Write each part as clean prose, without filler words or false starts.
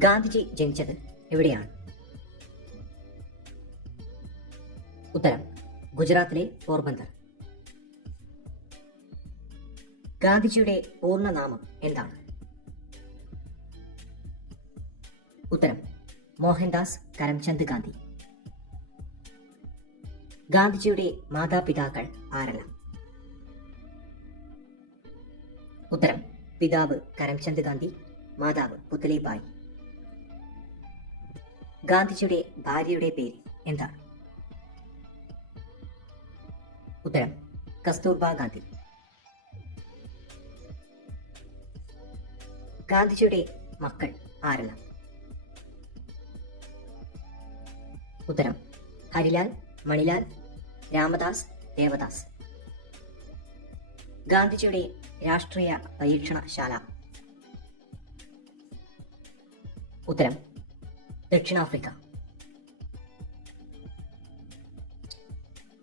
ഗാന്ധിജി ജനിച്ചത് എവിടെയാണ്? ഉത്തരം ഗുജറാത്തിലെ പോർബന്ദർ. ഗാന്ധിജിയുടെ പൂർണ്ണനാമം എന്താണ്? ഉത്തരം മോഹൻദാസ് കരംചന്ദ് ഗാന്ധി. ഗാന്ധിജിയുടെ മാതാപിതാക്കൾ ആരെല്ലാം? ഉത്തരം പിതാവ് കരംചന്ദ് ഗാന്ധി, മാതാവ് പുത്ലിബായി. ഗാന്ധിജിയുടെ ഭാര്യയുടെ പേര് എന്താണ്? ഉത്തരം കസ്തൂർബ ഗാന്ധി. ഗാന്ധിജിയുടെ മക്കൾ ആരെല്ലാം? ഉത്തരം ഹരിലാൽ, മണിലാൽ, രാമദാസ്, ദേവദാസ്. ഗാന്ധിജിയുടെ രാഷ്ട്രീയ പരീക്ഷണശാല? ഉത്തരം ദക്ഷിണാഫ്രിക്ക.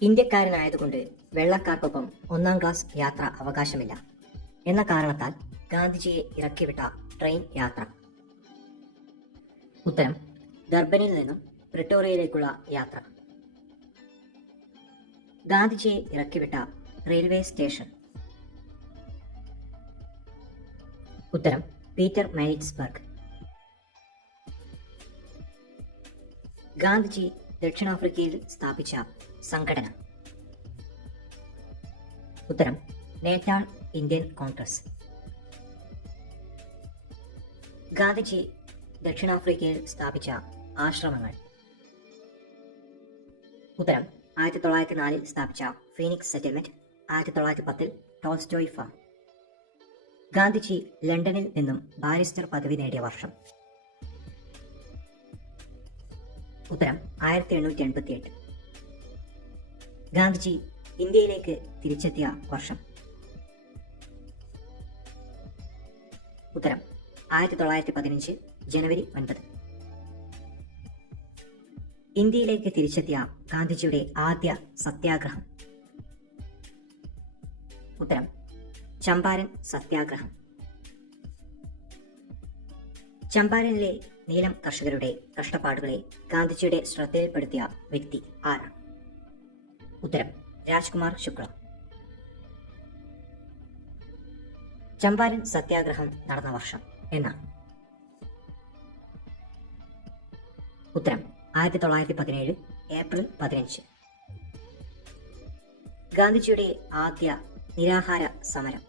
ഇന്ത്യക്കാരനായതുകൊണ്ട് വെള്ളക്കാർക്കൊപ്പം 1-ാം ക്ലാസ് യാത്ര അവകാശമില്ല എന്ന കാരണത്താൽ ഗാന്ധിജിയെ ഇറക്കിവിട്ട ട്രെയിൻ യാത്ര? ഉത്തരം ഡർബനിൽ നിന്നും പ്രിട്ടോറിയയിലേക്കുള്ള യാത്ര. ഗാന്ധിജിയെ ഇറക്കിവിട്ട റെയിൽവേ സ്റ്റേഷൻ? ഉത്തരം പീറ്റർ മാരിറ്റ്സ്ബർഗ്. ഗാന്ധിജി ദക്ഷിണാഫ്രിക്കയിൽ സ്ഥാപിച്ച സംഘടന? ഉത്തരം നേറ്റാൾ ഇന്ത്യൻ കോൺഗ്രസ്. ഗാന്ധിജി ദക്ഷിണാഫ്രിക്കയിൽ സ്ഥാപിച്ച ആശ്രമങ്ങൾ? ഉത്തരം 1904 സ്ഥാപിച്ച Phoenix settlement, 1910 Tolstoy farm. Gandhiji ലണ്ടനിൽ നിന്നും ബാരിസ്റ്റർ പദവി നേടിയ വർഷം? ഉത്തരം 1888. ഗാന്ധിജി ഇന്ത്യയിലേക്ക് തിരിച്ചെത്തിയ വർഷം? ഉത്തരം 1915 ജനുവരി 9. ഇന്ത്യയിലേക്ക് തിരിച്ചെത്തിയ ഗാന്ധിജിയുടെ ആദ്യ സത്യാഗ്രഹം? ഉത്തരം ചമ്പാരൻ സത്യാഗ്രഹം. ചമ്പാരനിലെ നീലം കർഷകരുടെ കഷ്ടപ്പാടുകളെ ഗാന്ധിജിയുടെ ശ്രദ്ധയിൽപ്പെടുത്തിയ വ്യക്തി ആരാണ്? ഉത്തരം രാജ്കുമാർ ശുക്ല. ചമ്പാരൻ സത്യാഗ്രഹം നടന്ന വർഷം എന്നാണ്? ഉത്തരം 1917 ഏപ്രിൽ 15. ഗാന്ധിജിയുടെ ആദ്യ നിരാഹാര സമരം?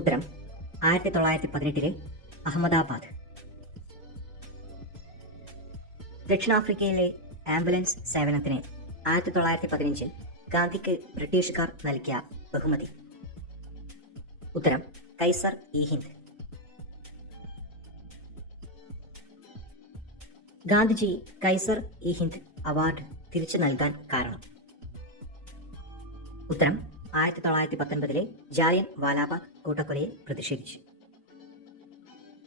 ഉത്തരം 1918 അഹമ്മദാബാദ്. ദക്ഷിണാഫ്രിക്കയിലെ ആംബുലൻസ് സേവനത്തിന് 1915 ഗാന്ധിക്ക് ബ്രിട്ടീഷുകാർ നൽകിയ ബഹുമതി? ഉത്തരം Kaiser E Hind. Gandhiji Kaiser E Hind award തിരിച്ചു നൽകാൻ കാരണം? ഉത്തരം 1919 ജാലിയൻ വാലാബാഗ് കൂട്ടക്കൊലയിൽ പ്രതിഷേധിച്ചു.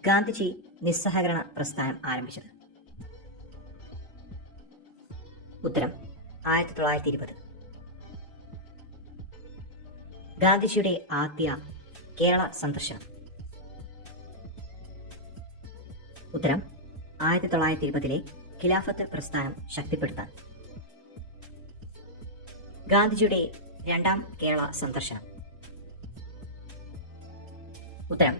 ഗാന്ധിജി നിസ്സഹകരണ പ്രസ്ഥാനം ആരംഭിച്ചത്? ഉത്തരം 1920. ഗാന്ധിജിയുടെ ആദ്യ കേരള സന്ദർശനം? ഉത്തരം 1920 ഖിലാഫത്ത് പ്രസ്ഥാനം ശക്തിപ്പെടുത്താൻ. ഗാന്ധിജിയുടെ രണ്ടാം കേരള സന്ദർശനം? ഉത്തരം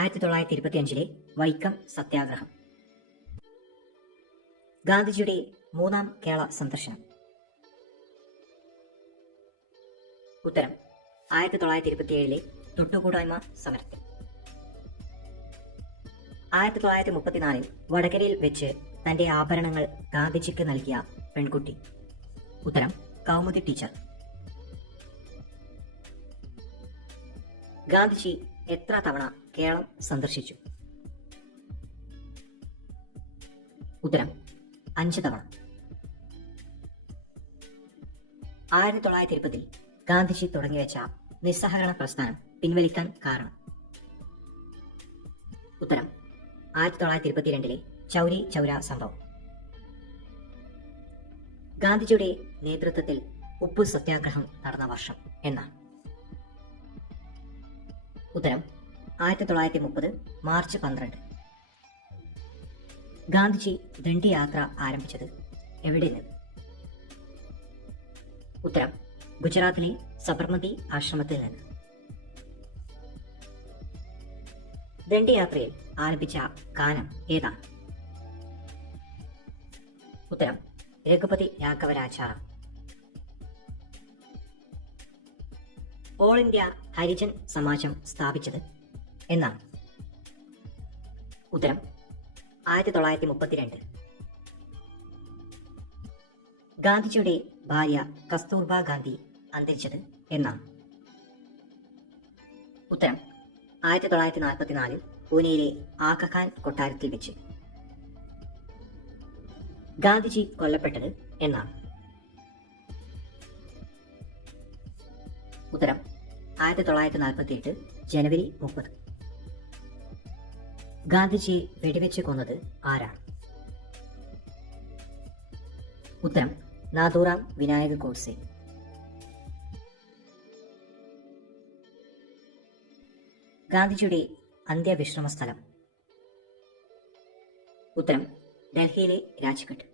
1925 വൈക്കം സത്യാഗ്രഹം. ഗാന്ധിജിയുടെ മൂന്നാം കേരള സന്ദർശനം? ഉത്തരം 1927 തൊട്ടുകൂടായ്മ സമരത്തിൽ. 1934 വടകരയിൽ വെച്ച് തന്റെ ആഭരണങ്ങൾ ഗാന്ധിജിക്ക് നൽകിയ പെൺകുട്ടി? ഉത്തരം കൗമുദി ടീച്ചർ. ഗാന്ധിജി എത്ര തവണ കേരളം സന്ദർശിച്ചു? ഉത്തരം 5 തവണ. 1920 ഗാന്ധിജി തുടങ്ങിവെച്ച നിസ്സഹകരണ പ്രസ്ഥാനം പിൻവലിക്കാൻ കാരണം? ഉത്തരം 1922 ചൗരി ചൗര സംഭവം. ഗാന്ധിജിയുടെ നേതൃത്വത്തിൽ ഉപ്പു സത്യാഗ്രഹം നടന്ന വർഷം എന്നാണ്? ഉത്തരം 1930 മാർച്ച് 12. ഗാന്ധിജി ദണ്ഡി യാത്ര ആരംഭിച്ചത് എവിടെ നിന്ന്? ഉത്തരം ഗുജറാത്തിലെ സബർമതി ആശ്രമത്തിൽ നിന്ന്. ദണ്ഡി യാത്രയിൽ ആരംഭിച്ച ഗാനം ഏതാണ്? ഉത്തരം രഘുപതി രാഘവരാജാറാം. ഓൾ ഇന്ത്യ ഹരിജൻ സമാജം സ്ഥാപിച്ചത് എന്നാണ്? ഉത്തരം 1932. ഗാന്ധിജിയുടെ ഭാര്യ കസ്തൂർബ ഗാന്ധി അന്തരിച്ചത് എന്നാണ്? ഉത്തരം 1944 പൂനെയിലെ ആഗഖാൻ കൊട്ടാരത്തിൽ വെച്ച്. ഗാന്ധിജി കൊല്ലപ്പെട്ടത് എന്നാണ്? ഉത്തരം 1948 ജനുവരി 30. ഗാന്ധിജിയെ വെടിവെച്ച് കൊന്നത് ആരാണ്? ഉത്തരം നാഥൂറാം വിനായക ഗോഡ്സെ. ഗാന്ധിജിയുടെ അന്ത്യവിശ്രമ സ്ഥലം? ഉത്തരം ഡൽഹിയിലെ രാജ്ഘട്ട്.